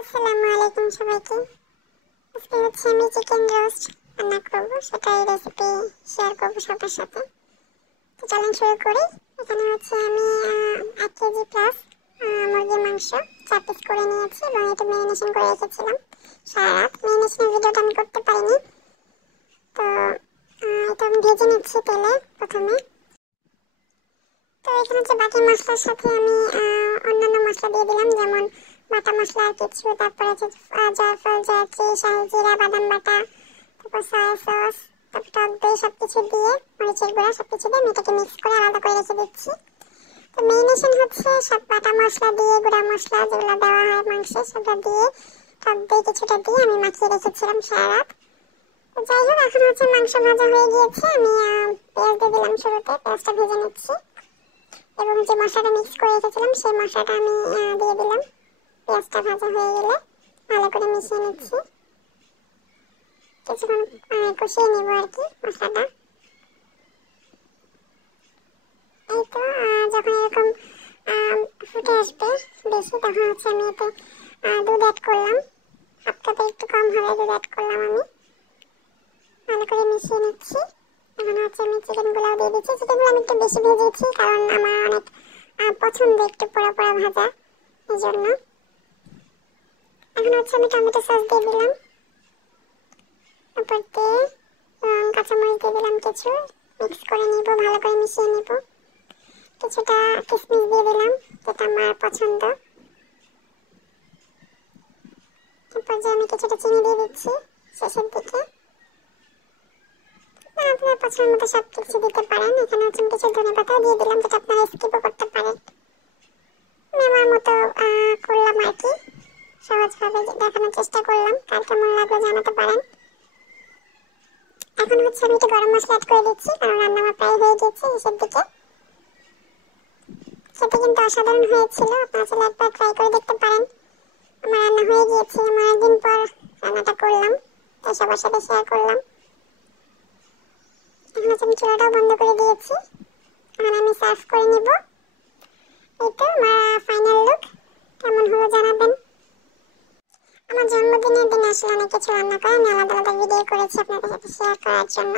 আসসালামু আলাইকুম সবাইকে। আজকে আমি চিকেন রোস্ট রান্না করব, সেটাই রেসিপি শেয়ার করব সবার সাথে। তো চলেন শুরু করি। এখানে আমি 1 কেজি প্লাস মুরগির মাংস 4 পিস করে নিয়েছি এবং এটা ম্যারিনেশন করে রেখেছিলাম সারা রাত। ম্যারিনেশনের ভিডিওটা আমি করতে পারিনি, তো এটা আমি ভেজে নিচ্ছি তেলে প্রথমে। তো এখানে বাকি মশলার সাথে আমি অন্যান্য মশলা দিয়ে দিলাম, যেমন বাটা মশলা আর কিছু, তারপরে জয়ফল, জয়ত্রী, শাহি জিরা, বাদাম বাটা, তারপর সয়া সস, তারপর টক দই, সবকিছু দিয়ে মরিচের গুঁড়া সবকিছু দিয়ে আমি এটাকে মিক্স করে আলাদা করে রেখে দিচ্ছি। তো ম্যারিনেশন সব বাটা মশলা দিয়ে, গুঁড়া মশলা যেগুলো দেওয়া হয় মাংসে সেগুলো দিয়ে, টক দই কিছুটা দিয়ে আমি মাখিয়ে রেখেছিলাম সারা রাত। তো যাই হোক, এখন মাংস ভাজা হয়ে গিয়েছে। আমি পেঁয়াজ দিয়ে দিলাম শুরুতে, পেঁয়াজটা ভেজে নিচ্ছি এবং যে মশলাটা মিক্স করে রেখেছিলাম সেই মশলাটা আমি দিয়ে দিলাম। পেঁয়াজটা ভাজা হয়ে গেলে ভালো করে মিশিয়ে নিচ্ছি, কিছুক্ষণ কষিয়ে নেব আর কি মশলাটা। এই তো যখন এরকম ফুটে আসবে বেশি, তখন আমি এতে দুধ অ্যাড করলাম। হাফ কাপে একটু কম হবে দুধ অ্যাড করলাম আমি। ভালো করে মিশিয়ে নিচ্ছি। এখন আমি চিকেনগুলো দিয়ে দিচ্ছি। চিকেনগুলো আমি একটু বেশি ভেজেছি, কারণ আমার অনেক পছন্দ একটু পোড়া পোড়া ভাজা, এই জন্য। এখন আমি টমেটো সস দিয়ে দিলাম, তারপর দিয়ে কাঁচামরিচ দিয়ে দিলাম কিছু, মিক্স করে নিব, ভালো করে মিশিয়ে নিব। কিছুটা কিশমিশ দিয়ে দিলাম, যেটা আমার পছন্দ। তারপর আমি কিছুটা চিনি দিয়ে দিচ্ছি শেষের দিকে। আপনার পছন্দ মতো সব কিছু দিতে পারেন। এখানে কিছু ধনেপাতা দিয়ে দিলাম, যেটা আপনারা স্কিপও করতে পারেন। আমি আমার মতো করলাম আর কি, সহজভাবে দেখানোর চেষ্টা করলাম। কার কেমন লাগলো জানাতে পারেন। এখন আমি একটু গরম মশলা অ্যাড করে দিচ্ছি, কারণ রান্না আমার প্রায় হয়ে গেছে শেষের দিকে। খেতে কিন্তু অসাধারণ হয়েছিল, আপনারা চাইলে একবার ট্রাই করে দেখতে পারেন। আমার রান্না হয়ে গিয়েছে, আমি অনেকদিন পর রান্নাটা করলাম, তাই সবার সাথে শেয়ার করলাম। এখন আমি চুলাটাও বন্ধ করে দিয়েছি। এখন আমি সার্ভ করে নিব। এই তো আমার ফাইনাল লুক। কেমন হলো জানাবেন। আমার জন্মদিনের দিন আসলে অনেক কিছু রান্না করে আমি আলাদা আলাদা ভিডিও করেছি আপনাদের সাথে শেয়ার করার জন্য।